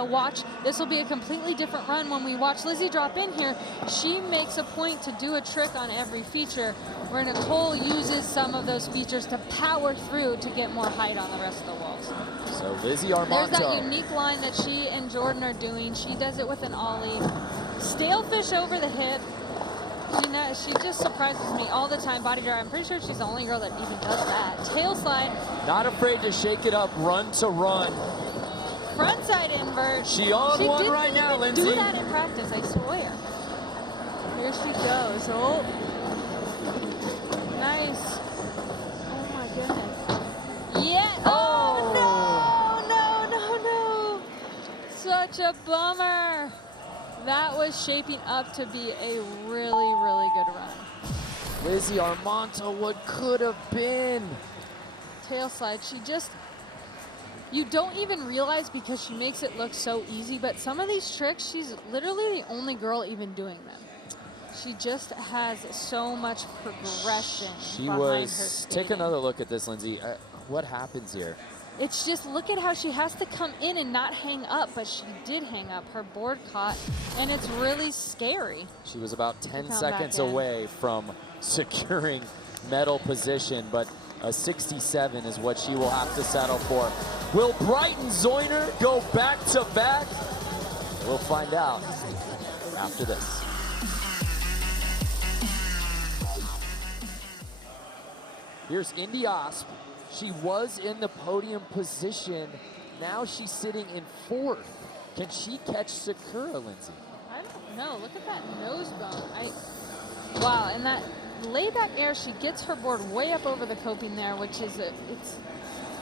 watch. This will be a completely different run when we watch Lizzie drop in here. She makes a point to do a trick on every feature, where Nicole uses some of those features to power through to get more height on the rest of the walls. So Lizzie Armanto. There's that unique line that she and Jordan are doing. She does it with an ollie. Stale fish over the hip. She just surprises me all the time. Body drive. I'm pretty sure she's the only girl that even does that. Tail slide. Not afraid to shake it up, run to run. Frontside invert. She on one right now, Lindsay. Do that in practice, I swear. Here she goes. Oh. Nice. Oh my goodness. Yeah. Oh, no. Such a bummer. That was shaping up to be a really, really good run. Lizzie Armanto, what could have been? Tail slide. You don't even realize because she makes it look so easy, but some of these tricks, she's literally the only girl even doing them. She just has so much progression behind her skating. Take another look at this, Lindsay. What happens here? It's just, look at how she has to come in and not hang up, but she did hang up. Her board caught, and it's really scary. She was about 10 seconds away from securing medal position, but a 67 is what she will have to settle for. Will Brighton Zoyner go back-to-back? We'll find out after this. Here's Indy Osp. She was in the podium position. Now she's sitting in 4th. Can she catch Sakura, Lindsay? I don't know. Look at that nose bone. Wow, and that layback air, she gets her board way up over the coping there, which is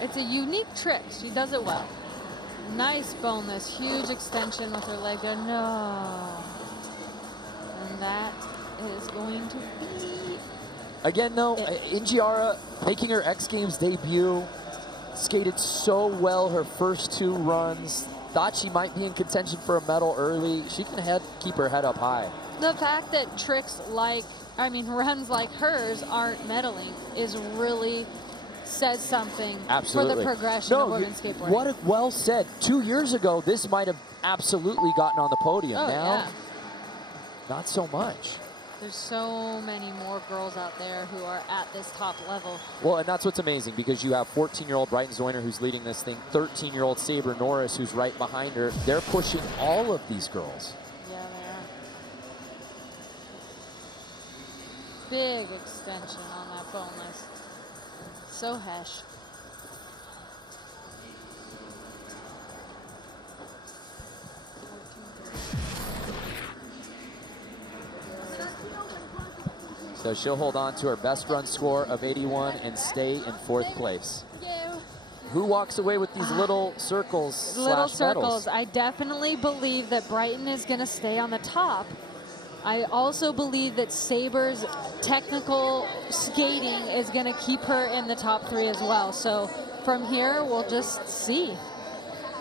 it's a unique trick. She does it well. Nice boneless, huge extension with her leg there. No. And that is going to be Again, though, Ingiara making her X Games debut, skated so well her first 2 runs. Thought she might be in contention for a medal early. She can keep her head up high. The fact that runs like hers aren't medaling is really says something for the progression of women's skateboarding. What well said. 2 years ago, this might have absolutely gotten on the podium. Now, not so much. There's so many more girls out there who are at this top level. Well, and that's what's amazing, because you have 14-year-old Brighton Zoyner who's leading this thing, 13-year-old Saber Norris who's right behind her. They're pushing all of these girls. Yeah, they are. Big extension on that boneless. So hesh. So she'll hold on to her best run score of 81 and stay in 4th place. Who walks away with these little circles? Little circles. I definitely believe that Brighton is going to stay on the top. I also believe that Saber's technical skating is going to keep her in the top 3 as well. So from here, we'll just see.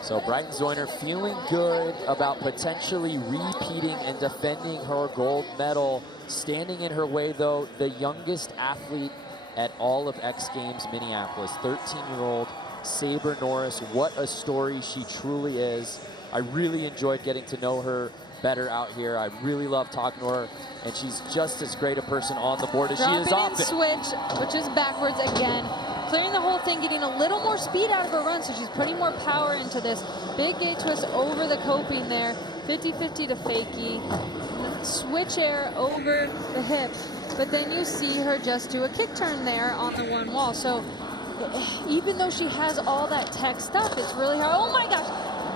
So Brighton Zoyner feeling good about potentially repeating and defending her gold medal. Standing in her way, though, the youngest athlete at all of X Games Minneapolis, 13-year-old Saber Norris. What a story she truly is. I really enjoyed getting to know her better out here. I really love talking to her, and she's just as great a person on the board as she is off it. Switch, which is backwards again. Clearing the whole thing, getting a little more speed out of her run, so she's putting more power into this. Big gate twist over the coping there. 50-50 to fakie. Switch air over the hip, but then you see her just do a kick turn there on the one wall. So even though she has all that tech stuff, it's really hard. Oh my gosh,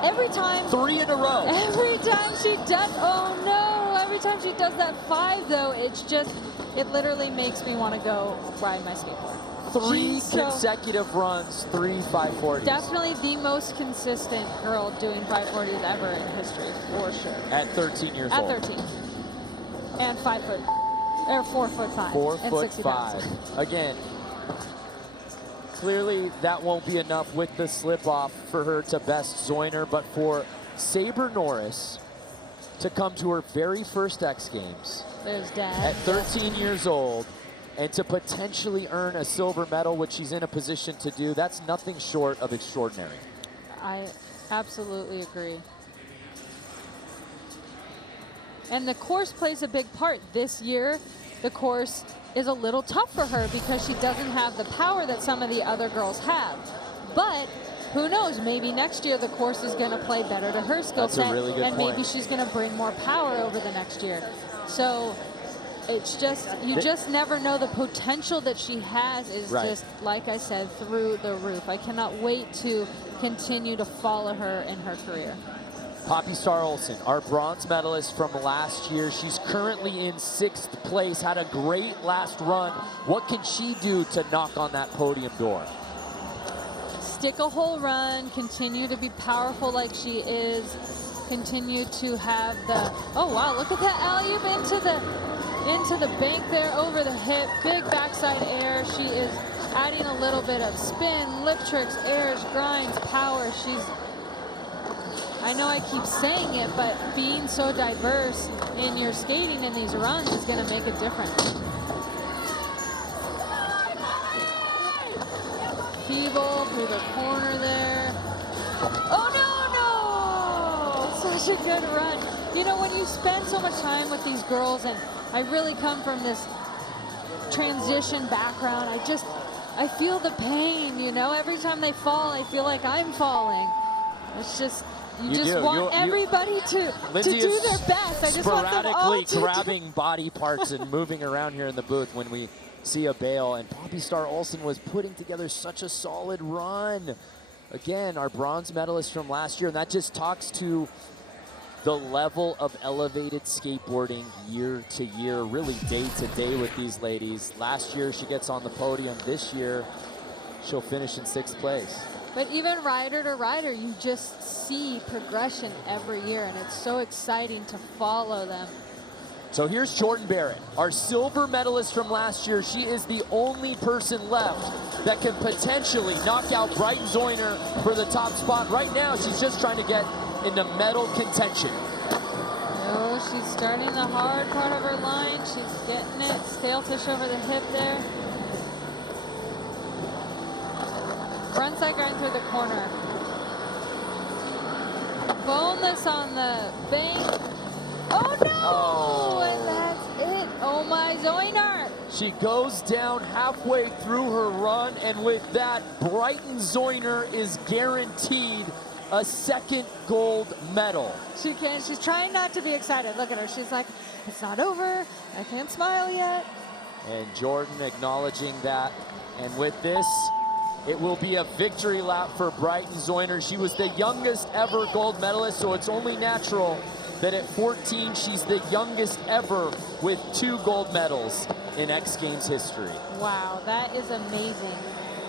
every time. 3 in a row. Every time she does, oh no, every time she does that 5 though, it's just, it literally makes me want to go ride my skateboard. 3 consecutive runs, 3 540s. Definitely the most consistent girl doing 540s ever in history, for sure. At 13 years old. At 13. And 5 foot, or 4 foot 5. 4 and foot 60 5. Again, clearly that won't be enough with the slip off for her to best Zoyner, but for Saber Norris to come to her very first X Games at 13 years old, and to potentially earn a silver medal, which she's in a position to do, that's nothing short of extraordinary. I absolutely agree. And the course plays a big part. This year, the course is a little tough for her because she doesn't have the power that some of the other girls have. But who knows, maybe next year the course is going to play better to her skill set, really good and point. maybe she's going to bring more power over the next year. So it's just, you just never know. The potential that she has is just, like I said, through the roof. I cannot wait to continue to follow her in her career. Poppy Starr Olson, our bronze medalist from last year. She's currently in 6th place, had a great last run. What can she do to knock on that podium door? Stick a whole run, continue to be powerful like she is, continue to have the, oh wow, look at that alley-oop into the bank there, over the hip, big backside air. She is adding a little bit of spin, lip tricks, airs, grinds, power. She's, I know I keep saying it, but being so diverse in your skating in these runs is going to make a difference. Feeble through the corner there. Oh no, no! Such a good run. You know, when you spend so much time with these girls, and I really come from this transition background, I feel the pain, you know? Every time they fall, I feel like I'm falling. It's just, you just want everybody to do their best. I just want them all to grabbing body parts and moving around here in the booth when we see a bail. And Poppy Starr Olson was putting together such a solid run. Again, our bronze medalist from last year, and that just talks to the level of elevated skateboarding year to year, really day to day with these ladies. Last year, she gets on the podium. This year, she'll finish in 6th place. But even rider to rider, you just see progression every year, and it's so exciting to follow them. So here's Jordan Barrett, our silver medalist from last year. She is the only person left that can potentially knock out Brighton Zoyner for the top spot. Right now, she's just trying to get into medal contention. Oh, she's starting the hard part of her line. She's getting it. Sailfish over the hip there. Frontside grind through the corner. Boneless on the bank. Oh no! Oh. And that's it. Oh my, Zoyner. She goes down halfway through her run, and with that, Brighton Zoyner is guaranteed a second gold medal. She can. She's trying not to be excited. Look at her. She's like, it's not over. I can't smile yet. And Jordan acknowledging that. And with this, it will be a victory lap for Brighton Zoyner. She was the youngest ever gold medalist, so it's only natural that at 14, she's the youngest ever with 2 gold medals in X Games history. Wow, that is amazing.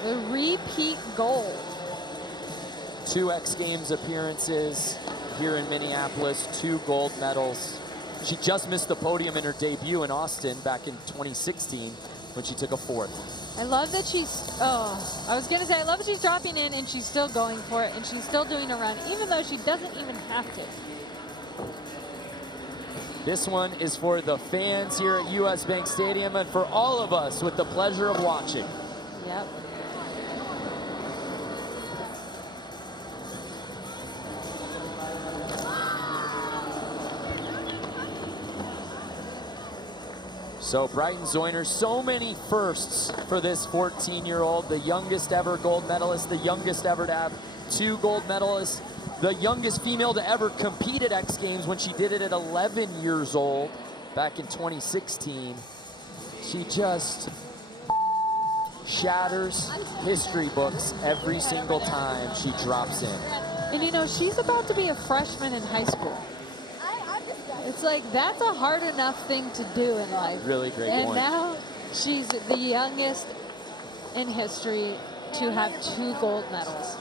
The repeat gold. 2 X Games appearances here in Minneapolis, 2 gold medals. She just missed the podium in her debut in Austin back in 2016 when she took a 4th. I love that she's, I was gonna say, I love that she's dropping in and she's still going for it and she's still doing a run, even though she doesn't even have to. This one is for the fans here at US Bank Stadium and for all of us with the pleasure of watching. Yep. So Brighton Zoyner, so many firsts for this 14-year-old, the youngest ever gold medalist, the youngest ever to have 2 gold medalists, the youngest female to ever compete at X Games when she did it at 11 years old back in 2016. She just shatters history books every single time she drops in. And you know, she's about to be a freshman in high school. It's like, that's a hard enough thing to do in life. Really great point. And now she's the youngest in history to have 2 gold medals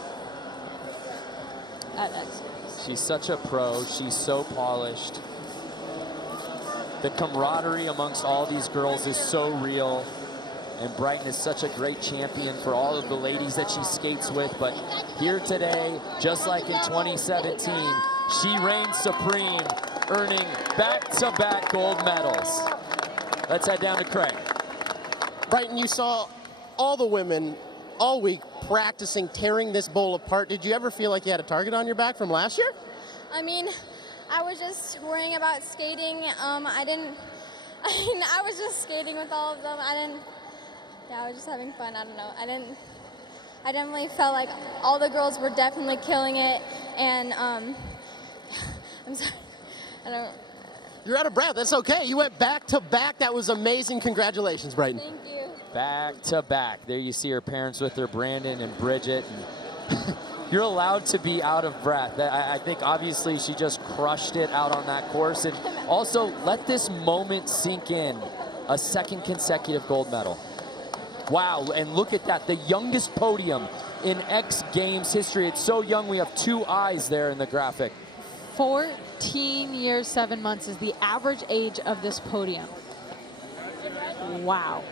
at X Games. She's such a pro. She's so polished. The camaraderie amongst all these girls is so real. And Brighton is such a great champion for all of the ladies that she skates with. But here today, just like in 2017, she reigns supreme, earning back-to-back gold medals. Let's head down to Craig. Brighton, you saw all the women all week practicing, tearing this bowl apart. Did you ever feel like you had a target on your back from last year? I mean, I was just worrying about skating. I was just skating with all of them. I was just having fun. I don't know. I definitely felt like all the girls were definitely killing it. And I'm sorry. You're out of breath. That's okay. You went back to back. That was amazing. Congratulations, Brighton. Thank you. Back to back. There you see her parents with her, Brandon and Bridget. And you're allowed to be out of breath. I think obviously she just crushed it out on that course. And also, let this moment sink in. A 2nd consecutive gold medal. Wow, and look at that. The youngest podium in X Games history. It's so young, we have 2 eyes there in the graphic. 14 years, 7 months is the average age of this podium. Wow.